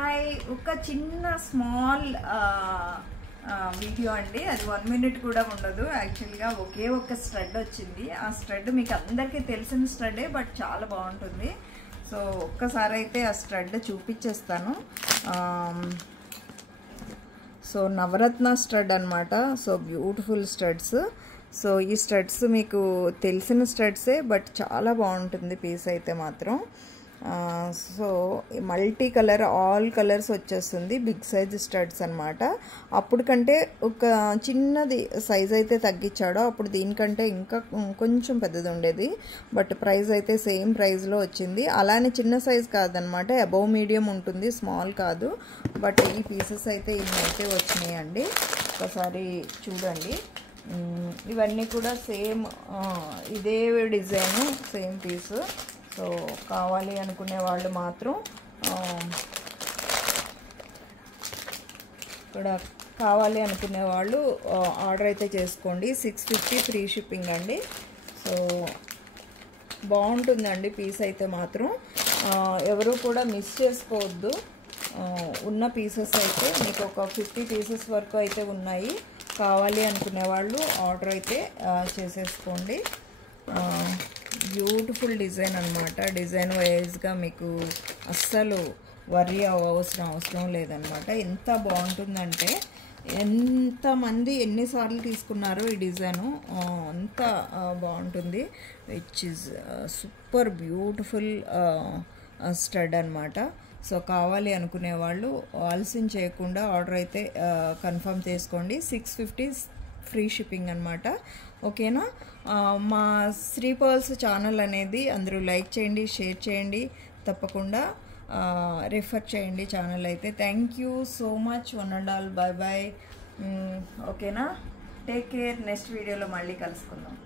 Hi, ఒక చిన్న small video అండి. అది 1 minute కూడా ఉండదు. యాక్చువల్గా ఒకే ఒక స్ట్రెడ్ వచ్చింది. ఆ స్ట్రెడ్ మీకు అందరికీ తెలిసిన స్ట్రెడే, బట్ చాలా బాగుంటుంది. సో ఒక్కసారి అయితే ఆ స్ట్రెడ్ చూపించేస్తాను. సో నవరత్న స్టడ్ అనమాట. So beautiful studs. సో ఈ స్టడ్స్ మీకు తెలిసిన స్టడ్సే, బట్ చాలా బాగుంటుంది పీస్ అయితే మాత్రం. So multi colour, all colours వచ్చేస్తుంది. బిగ్ సైజ్ స్టడ్స్ అనమాట. అప్పుడు కంటే ఒక చిన్నది సైజ్ అయితే తగ్గించాడు. అప్పుడు దీనికంటే ఇంకా కొంచెం పెద్దది ఉండేది, బట్ ప్రైస్ అయితే సేమ్ ప్రైస్లో వచ్చింది. అలానే చిన్న సైజ్ కాదనమాట, అబౌవ్ మీడియం ఉంటుంది, స్మాల్ కాదు. బట్ ఈ పీసెస్ అయితే ఇన్నైతే వచ్చినాయండి. ఒకసారి చూడండి. ఇవన్నీ కూడా సేమ్ ఇదే డిజైను, సేమ్ పీసు. సో కావాలి అనుకునే వాళ్ళు మాత్రం ఇక్కడ కావాలి అనుకునే వాళ్ళు ఆర్డర్ అయితే చేసుకోండి. 650 ఫ్రీ షిప్పింగ్ అండి. సో బాగుంటుందండి పీస్ అయితే మాత్రం. ఎవరు కూడా మిస్ చేసుకోవద్దు. ఉన్న పీసెస్ అయితే మీకు ఒక 50 పీసెస్ వరకు అయితే ఉన్నాయి. కావాలి అనుకునే వాళ్ళు ఆర్డర్ అయితే చేసేసుకోండి. బ్యూటిఫుల్ డిజైన్ అనమాట. డిజైన్ వైజ్గా మీకు అస్సలు వర్రీ అవసరం లేదనమాట. ఎంత బాగుంటుందంటే, ఎంతమంది ఎన్నిసార్లు తీసుకున్నారో ఈ డిజైను, అంత బాగుంటుంది. Which is super beautiful stud అనమాట. సో కావాలి అనుకునే వాళ్ళు ఆలస్యం చేయకుండా ఆర్డర్ అయితే కన్ఫర్మ్ చేసుకోండి. 650 ఫ్రీ షిప్పింగ్ అనమాట. ఓకేనా? మా శ్రీ పర్ల్స్ ఛానల్ అనేది అందరూ లైక్ చేయండి, షేర్ చేయండి, తప్పకుండా రిఫర్ చేయండి ఛానల్ అయితే. Thank you so much. One and all, bye bye. ఓకేనా? Take care. నెక్స్ట్ వీడియోలో మళ్ళీ కలుసుకుందాం.